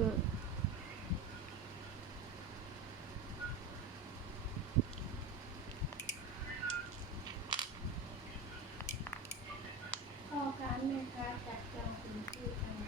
คือพ่อค้าแม่ค้าจัดจองสินค้า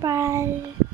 拜。